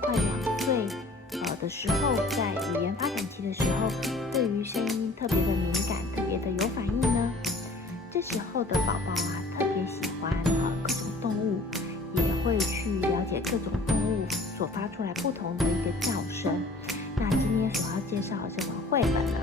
快2岁的时候，在语言发展期的时候，对于声音特别的敏感，特别的有反应呢？这时候的宝宝啊，特别喜欢各种动物，也会去了解各种动物所发出来不同的一个叫声。那今天所要介绍的这本绘本呢，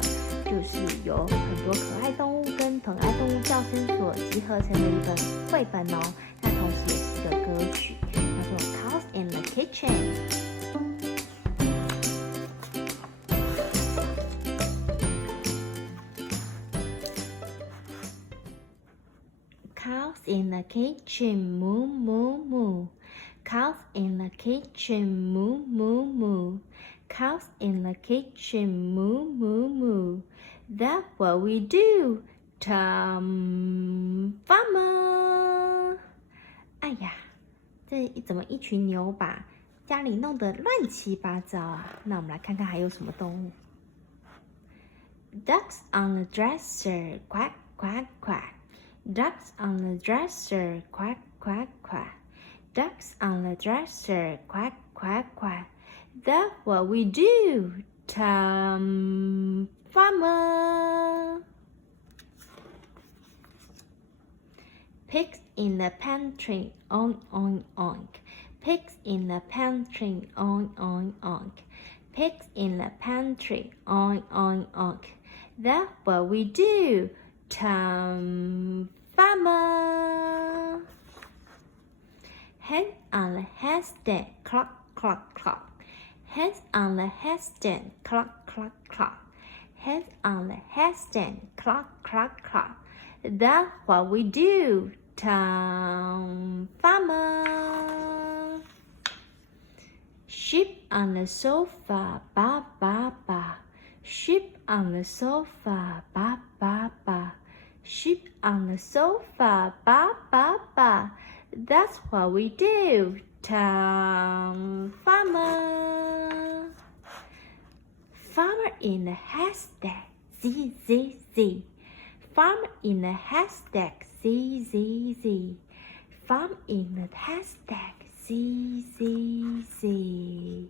就是由很多可爱动物跟可爱动物叫声所集合成的一本绘本哦。那同时也是一个歌曲，叫做《Cows in the Kitchen》。Cows in the kitchen, moo moo moo. Cows in the kitchen, moo moo moo. Cows in the kitchen, moo moo moo. That's what we do, Tom Farmer. 哎呀，这怎么一群牛把家里弄得乱七八糟啊？那我们来看看还有什么动物。Ducks on the dresser, quack quack quack.Ducks on the dresser, quack, quack, quack. Ducks on the dresser, quack, quack, quack. That's what we do, Tom Farmer. Pigs in the pantry, oink, oink, oink. Pigs in the pantry, oink, oink, oink. Pigs in the pantry, oink, oink, oink. That's what we do.Tom Farmer. Hands on the headstand, clock, clock, clock. Hands on the headstand, clock, clock, clock. Hands on the headstand, clock, clock, clock. That's what we do, Tom Farmer. Sheep on the sofa, ba, ba, ba. Sheep on the sofa, ba, ba, ba.Sheep on the sofa, ba, ba, ba. That's what we do, Tom Farmer. Farmer in the haystack, z, z, z. Farmer in the haystack, z, z, z. Farmer in the haystack, z, z, z.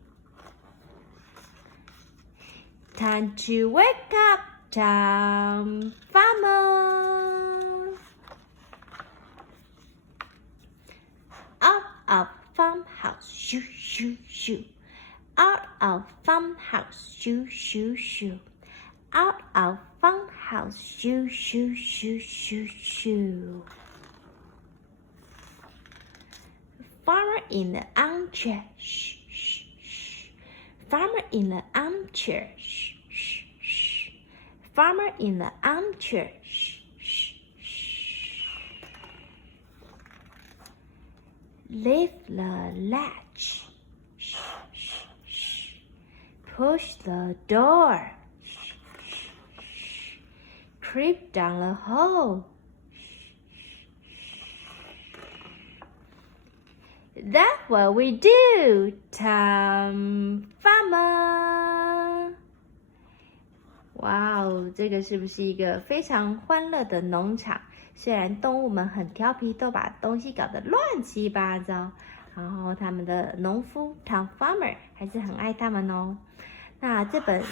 Time to wake up.Tom Farmer. Out of farmhouse, shoo, shoo, shoo. Out of farmhouse, shoo, shoo, shoo. Out of farmhouse, shoo, shoo, shoo, shoo, shoo. Farmer in the armchair, shh, shh, shh. Farmer in the armchair, shh.Farmer in the armchair. Shh, shh, shh. Lift the latch. Shh, shh, shh. Push the door. Shh, shh, shh. Creep down the hole. Shh, shh, shh. That's what we do, Tom Farmer.哇哦，这个是不是一个非常欢乐的农场？虽然动物们很调皮，都把东西搞得乱七八糟，然后他们的农夫 Tom Farmer 还是很爱他们哦。那这本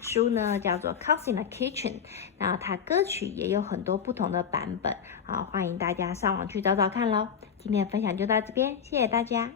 书呢叫做 Cows in the Kitchen， 那它歌曲也有很多不同的版本，好，欢迎大家上网去找找看咯。今天的分享就到这边，谢谢大家。